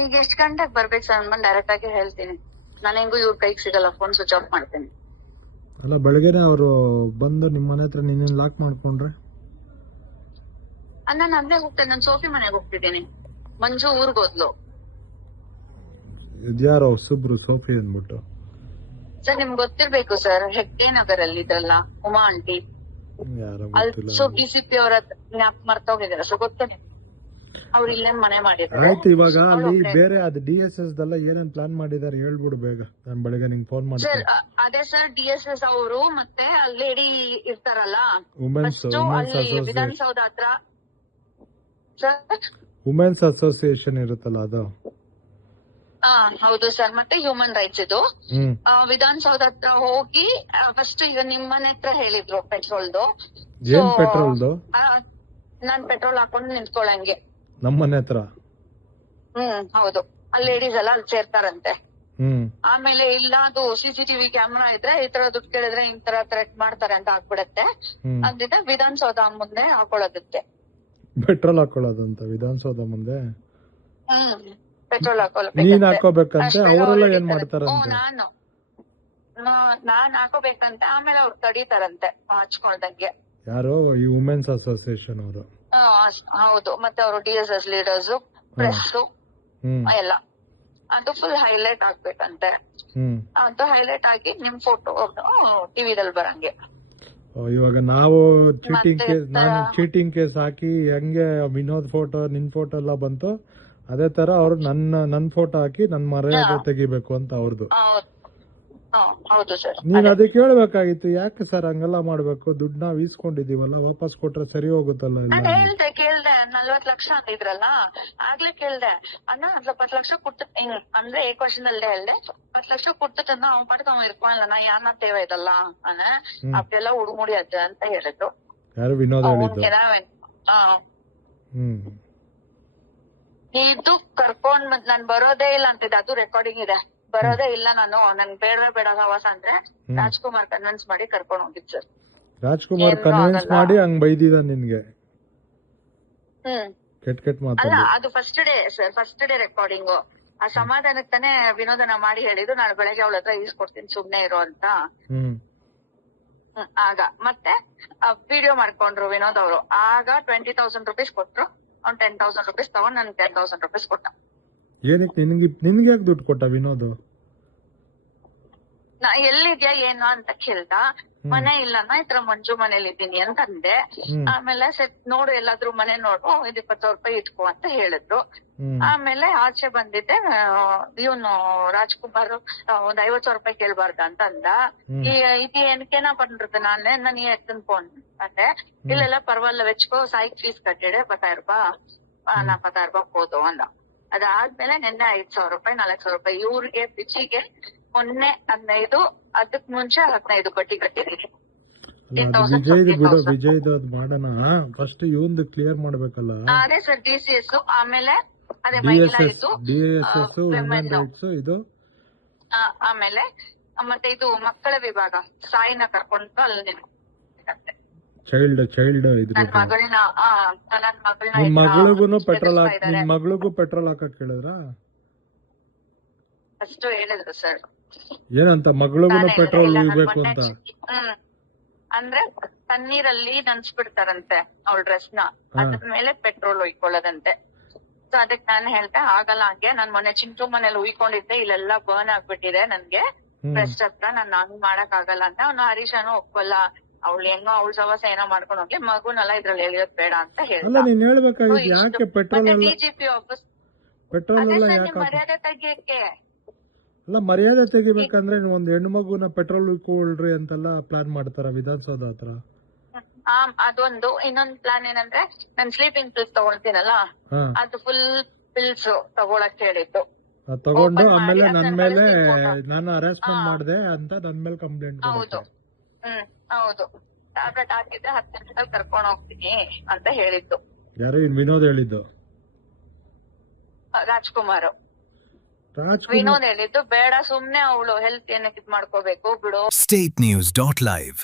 ಈಗ ಎಷ್ಟ್ ಗಂಟೆಗೆ ಬರ್ಬೇಕು ಸರ್ ಅನ್ಬಂದ್ ಡೈರೆಕ್ಟ್ ಆಗಿ ಹೇಳ್ತೀನಿ. ನಾನು ಹೆಂಗು ಇವ್ರ ಕೈಗೆ ಸಿಗಲ್ಲ, ಫೋನ್ ಸ್ವಿಚ್ ಆಫ್ ಮಾಡ್ತೀನಿ. ಅಲ್ಲ ಬೆಳಗ್ಗೆನೆ ಅವರು ಬಂದು ನಿಮ್ಮ ಮನೆ ಹತ್ರ ನಿನ್ನ ಲಾಕ್ ಮಾಡ್ಕೊಂಡ್ರೆ ನಾನು ಅಲ್ಲೇ ಹೋಗ್ತೇನೆ, ನಾನು ಸೋಫಿ ಮನೆಗೆ ಹೋಗ್ತಿದ್ದೀನಿ. ಮಂಜು ಊರ್ಗ್ ಹೋದ್ಲು. ಇದ್ಯಾರೋ ಹೊಸಬ್ರು ಸೋಫಿ ಅಂದ್ಬಿಟ್ಟು. ಸರ್ ನಿಮ್ಗೆ ಗೊತ್ತಿರ್ಬೇಕು ಸರ್, ಹೆಗ್ಡೆ ನಗರ್ ಅಲ್ಲಿ ಇದ್ರಲ್ಲ ಉಮಾ ಆಂಟಿ, ಯಾರೋ ಅಲ್ಲಿ ಗೊತ್ತಿಲ್ಲ. ಸೊ ಡಿಸಿಪಿ ಅವರ ಮರ್ತೋಗಿದಾರೆ. ಸೊ ಗೊತ್ತು ಅವ್ರು ಇಲ್ಲೇ ಮನೆ ಮಾಡಿದ್ದಾರೆ. ಆಯ್ತು, ಇವಾಗ ಅಲ್ಲಿ ಬೇರೆ ಅದು DSS ದಲ್ಲ ಏನೇನ್ ಪ್ಲಾನ್ ಮಾಡಿದಾರೆ ಹೇಳ್ಬಿಡು ಬೇಗ. ನಾನು ಬೆಳಗ್ಗೆ ನಿಂಗೆ ಫೋನ್ ಸರ್ ಮಾಡ್ತೀನಿ. ಅದೇ ಸರ್ DSS ಅವರು ಮತ್ತೆ ಲೇಡಿ ಇರ್ತಾರಲ್ಲ ವುಮೆನ್ಸ್ ಫಸ್ಟ್ ಅಲ್ಲಿ ಅಸೋಸಿಯೇಷನ್ ವಿಧಾನಸೌಧ ಹತ್ರ ಸರ್. ವುಮೆನ್ಸ್ ಅಸೋಸಿಯೇಷನ್ ಇರುತ್ತಲ್ಲ ಅದು. ಹಾ ಹೌದು ಸರ್. ಮತ್ತೆ ಹ್ಯೂಮನ್ ರೈಟ್ಸ್ ಇದು. ಹ್ಮ್ ವಿಧಾನಸೌಧ ಹತ್ರ ಹೋಗಿ ಫಸ್ಟ್ ಈಗ ನಿಮ್ ಮನೆ ಹತ್ರ ಹೇಳಿದ್ರು ಪೆಟ್ರೋಲ್ದು. ಏನ್ ಪೆಟ್ರೋಲ್ದು? ನಾನ್ ಪೆಟ್ರೋಲ್ ಹಾಕೊಂಡು ನಿಂತ್ಕೊಳ್ಳಂಗೆ. ನಮ್ಮ ಮನೆ ಹತ್ರ. ಹೌದು. ಅಲ್ಲಿ ಲೇಡೀಸ್ ಎಲ್ಲ ಅಲ್ಲಿ ಸೇರ್ತಾರಂತೆ. ಹ್ಮ್ ಆಮೇಲೆ ಇಲ್ಲ ಅದು CCTV ಕ್ಯಾಮೆರಾ ಇದ್ರೆ ಈ ತರ ದುಡ್ಡು ಕೇಳಿದ್ರೆ ಈ ತರ ಥ್ರೆಟ್ ಮಾಡ್ತಾರೆ ಅಂತ ಆಗ್ಬಿಡತ್ತೆ. ಅಂದಿದ್ದ ವಿಧಾನಸೌಧ ಮುಂದೆ ಹಾಕೊಳ್ಳೋದಕ್ಕೆ. ಪೆಟ್ರೋಲ್ ಹಾಕೊಳ್ಳೋದಂತ ವಿಧಾನಸೌಧ ಮುಂದೆ ಪೆಟ್ರೋಲ್ ನೀನ್ ಹಾಕೋಬೇಕಂತೆ. ಅವರೆಲ್ಲ ಏನ್ ಮಾಡ್ತಾರಂತೆ? ನಾನ್ ಹಾಕೋಬೇಕಂತೆ. ಆಮೇಲೆ ಅವ್ರು ತಡೀತಾರಂತೆ ಹಚ್ಕೊಳ್ದಂಗೆ. ಯಾರು? ಈ ವುಮೆನ್ಸ್ ಅಸೋಸಿಯೇಷನ್ ಅವರು. ಹೌದು. ಮತ್ತೆ ಅವರು DSS ಲೀಡರ್ಸ್, ಪ್ರೆಸ್ ಹ್ಮ್ ಎಲ್ಲ ಅದು ಫುಲ್ ಹೈಲೈಟ್ ಆಗ್ಬೇಕಂತೆ. ಹ್ಮ್ ಅದು ಹೈಲೈಟ್ ಆಗಿ ನಿಮ್ ಫೋಟೋ ಟಿವಿದಲ್ಲಿ ಬರಂಗೆ. ಇವಾಗ ನಾವು ಚೀಟಿಂಗ್ ಮತ್ತೆ ಕೇಸ್, ನಾನು ಚೀಟಿಂಗ್ ಕೇಸ್ ಹಾಕಿ ಹೆಂಗೆ ವಿನೋದ್ ಫೋಟೋ ನಿನ್ ಫೋಟೋ ಎಲ್ಲ ಬಂತು, ಅದೇ ತರ ಅವ್ರು ನನ್ ಫೋಟೋ ಹಾಕಿ ನನ್ ಮರ್ಯಾದೆ ತೆಗಿಬೇಕು ಅಂತ ಅವ್ರದ್ದು. ಹೌದು ಸರ್. ನೀನ್ ಅದಕ್ಕೆ ಹೇಳ್ಬೇಕಾಗಿತ್ತು. ಯಾಕೆ ಸರ್ ಹಂಗೆಲ್ಲ ಮಾಡ್ಬೇಕು? ದುಡ್ಡು ನಾವ್ ಈಸ್ಕೊಂಡಿದೀವಲ್ಲ, ವಾಪಸ್ ಕೊಟ್ರೆ ಸರಿ ಹೋಗುತ್ತಲ್ಲ. ಇಲ್ಲ ಕೇಳ್ದೆ 40 ಲಕ್ಷ ಅಂತಿದ್ರಲ್ಲ, ಆಗ್ಲೇ ಕೇಳ್ದೆ ಅಣ್ಣ 10 ಲಕ್ಷ ಕೊಟ್ಟು ಅಂದ್ರೆ ಏಕ್ ವರ್ಷದಲ್ಲೇ ಹೇಳ್ದೆ 10 ಲಕ್ಷ ಕೊಡ್ತಂದ ಅವ್ನ ಪಾಠ ಅವ್ನು ಇರ್ಕೊಳ್ಳಲ್ಲ, ನಾ ಯಾನ ತೇವ ಇದಲ್ಲ ಅಪ್ಪೆಲ್ಲ ಹುಡುಗುಡಿ ಅದ ಅಂತ ಹೇಳಿದ್ರು. ಯಾರು? ವಿನೋದ್ ಹೇಳಿದ್ದು. ಹ್ಮ್ ಇದು ಕರ್ಕೊಂಡ್ ನಾನ್ ಬರೋದೇ ಇಲ್ಲ ಅಂತಿದ್ದೆ. ಅದು ರೆಕಾರ್ಡಿಂಗ್ ಇದೆ. ಬರೋದೇ ಇಲ್ಲ ನಾನು, ನನ್ ಬೇಡವೇ ಬೇಡ ಹವಾಸ ಅಂದ್ರೆ ರಾಜ್ಕುಮಾರ್ ಕನ್ವಿನ್ಸ್ ಮಾಡಿ ಕರ್ಕೊಂಡ್ ಹೋಗಿದ್ ಸರ್. ರಾಜ್ಕುಮಾರ್ ಕನ್ವಿನ್ಸ್ ಮಾಡಿ ಹಂಗ್ ಬೈದಿದ ನಿನ್ಗೆ? ಕೆಟ್ಟ ಅಲ್ಲ, ಮಾತಲ್ಲ. ಅದು first day sir, first day recording. ಆ ಸಮಾಧಾನಕ್ಕೆ ತಾನೇ ವಿನೋದನ ಮಾಡಿ ಹೇಳಿದ್ದು, ನಾಳೆ ಬೆಳಗ್ಗೆ ಅವಳ ಹತ್ರ ಈಸ್ಕೊಡ್ತೀನಿ ಸುಮ್ನೆ ಇರೋ ಅಂತ. ಆಗ ಮತ್ತೆ ವಿಡಿಯೋ ಮಾಡ್ಕೊಂಡ್ರು ವಿನೋದ್ ಅವರು. ಆಗ 20,000 rupees ಕೊಟ್ರು. ಅವ್ನ್ 10,000 rupees ತಗೊಂಡ್ ನನ್ 10,000 rupees ಕೊಟ್ಟ. ಏನಕ್ಕೆ ನಿನ್ಗೆ ಯಾಕೆ ದುಡ್ಡು ಕೊಟ್ಟ ವಿನೋದ್? ನಾ ಎಲ್ಲಿದ್ಯಾ ಏನು ಅಂತ ಕೇಳ್ದ. ಮನೆ ಇಲ್ಲಮ್ಮ, ಈ ತರ ಮಂಜು ಮನೇಲಿ ಇದ್ದೀನಿ ಅಂತಂದೆ. ಆಮೇಲೆ ನೋಡು ಎಲ್ಲಾದ್ರೂ ಮನೆ ನೋಡು, 20,000 ರೂಪಾಯಿ ಇಟ್ಕೋ ಅಂತ ಹೇಳಿದ್ರು. ಆಮೇಲೆ ಆಚೆ ಬಂದಿದ್ದೆ. ಇವನು ರಾಜ್ಕುಮಾರ್ ಒಂದ್ 50,000 ರೂಪಾಯಿ ಕೇಳ್ಬಾರ್ದ ಅಂತ ಅಂದ. ಇದು ಏನಕ್ಕೇನಾ ಪಂಡ್ರದು ನಾನು ಎತ್ತನ್ ಫೋನ್ ಅಂದೆ. ಇಲ್ಲೆಲ್ಲ ಪರವಾಗಿಲ್ಲ ವೆಚ್ಕೋ, ಸಾಯಿಕ್ ಫೀಸ್ ಕಟ್ಟಿಡೆ 10,000 ರೂಪಾಯಿ, ನಾ 10,000 ರೂಪಾಯಿ ಹೋದು ಅಂದ. ಅದಾದ್ಮೇಲೆ ನಿನ್ನೆ 5,000 ರೂಪಾಯಿ 4,000 ರೂಪಾಯಿ ಇವ್ರಿಗೆ ಪಿಚಿಗೆ ಮೊನ್ನೆ 15, ಅದಕ್ ಮುಂಚೆ 15 ಬಡ್ಡಿ ಕಟ್ಟಿದೀನಿ. ವಿಜಯ್ ಮಾಡೋಣ. ಫಸ್ಟ್ ಇವಂದು ಕ್ಲಿಯರ್ ಮಾಡ್ಬೇಕಲ್ಲ. ಅದೇ ಸರ್ DCS, ಆಮೇಲೆ ಅದೇ ಮಹಿಳಾ ಇದು ಇದು, ಆಮೇಲೆ ಮತ್ತೆ ಇದು ಮಕ್ಕಳ ವಿಭಾಗ ಸಾಯಿನ ಕರ್ಕೊಂಡು ಅಲ್ಲಿ ಚೈಲ್ಡ್ ಇದ್ರ ನನ್ ಮಗಳನ್ನ ನಿಮ್ ಮಗಳಿಗೂ ಪೆಟ್ರೋಲ್ ಹಾಕಕ್ ಹೇಳಿದ್ರ? ಫಸ್ಟ್ ಹೇಳಿದ್ರು ಸರ್. ಏನಂತ? ಮಗಳಿಗೂ ಪೆಟ್ರೋಲ್ ಇರ್ಬೇಕು ಅಂತ? ಅಂದ್ರೆ ತಣ್ಣೀರಲ್ಲಿ ನನ್ಸ್ಬಿಡ್ತಾರಂತೆ ಅವಳ ಡ್ರೆಸ್ ನ, ಅದ್ರ ಮೇಲೆ ಪೆಟ್ರೋಲ್ ಉಯ್ಕೊಳ್ಳೋದಂತೆ. ಸೊ ಅದಕ್ಕೆ ನಾನು ಹೇಳ್ದೆ ಆಗಲ್ಲ ಹಂಗೆ, ನಾನ್ ಮೊನ್ನೆ ಚಿಂಟು ಮನೇಲಿ ಉಯ್ಕೊಂಡಿದ್ದೆ, ಇಲ್ಲೆಲ್ಲ ಬರ್ನ್ ಆಗ್ಬಿಟ್ಟಿದೆ ನನ್ಗೆ ಬ್ರೆಸ್ಟ್ ಹತ್ರ, ನಾನ್ ಹಂಗ್ ಮಾಡಕ್ ಆಗಲ್ಲ ಅಂತ. ಅವ್ನು ಹರೀಶನು ಒಪ್ಪಲ್ಲ, ಅವಳು ಹೆಂಗೋ ಅವಳ ಸವಾಸ ಏನೋ ಮಾಡ್ಕೊಂಡು ಹೋಗ್ಲಿ, ಮಗುನೆಲ್ಲ ಇದ್ರಲ್ಲಿ ಎಳಿಯೋದ್ ಬೇಡ ಅಂತ ಹೇಳ್ದ. DGP ಆಫೀಸ್ ಮರ್ಯಾದೆ ತೆಗಿಯಕ್ಕೆ. ಅಲ್ಲ, ಮರ್ಯಾದೆ ತೆಗಿಬೇಕಂದ್ರೆ ಒಂದ್ ಹೆಣ್ಣು ಮಗುನ ಪೆಟ್ರೋಲ್ ಉಳ್ಕೊಳ್ರಿ ಅಂತೆಲ್ಲ ಪ್ಲಾನ್ ಮಾಡ್ತಾರ ವಿಧಾನಸೌಧ ಹತ್ರ. ಅದೊಂದು. ಇನ್ನೊಂದ್ ಪ್ಲಾನ್ ಏನಂದ್ರೆ, ನಾನ್ ಸ್ಲೀಪಿಂಗ್ ಪಿಲ್ಸ್ ತಗೊಳ್ತೀನಲ್ಲ, ಅದು ಫುಲ್ ಪಿಲ್ಸ್ ತಗೊಳಕ್ ಹೇಳಿದ್ದು. ತಗೊಂಡು ಆಮೇಲೆ ನನ್ ಮೇಲೆ ನಾನು ಹರಾಸ್ಮೆಂಟ್ ಮಾಡಿದೆ ಅಂತ ನನ್ ಮೇಲೆ ಕಂಪ್ಲೇಂಟ್. ಹೌದು. ಹೌದು. ಟ್ಯಾಬ್ಲೆಟ್ ಹಾಕಿದ್ರೆ 10 ನಿಮಿಷದಲ್ಲಿ ಕರ್ಕೊಂಡ್ ಹೋಗ್ತೀನಿ ಅಂತ ಹೇಳಿದ್ದು. ಯಾರು? ವಿನೋದ್ ಹೇಳಿದ್ದು? ರಾಜ್ಕುಮಾರ್. ವಿನೋದ್ ಹೇಳಿದ್ದು ಬೇಡ, ಸುಮ್ನೆ ಅವಳು ಹೆಲ್ತ್ ಏನಕ್ಕೆ ಇದ್ ಮಾಡ್ಕೋಬೇಕು ಬಿಡು. statenews.live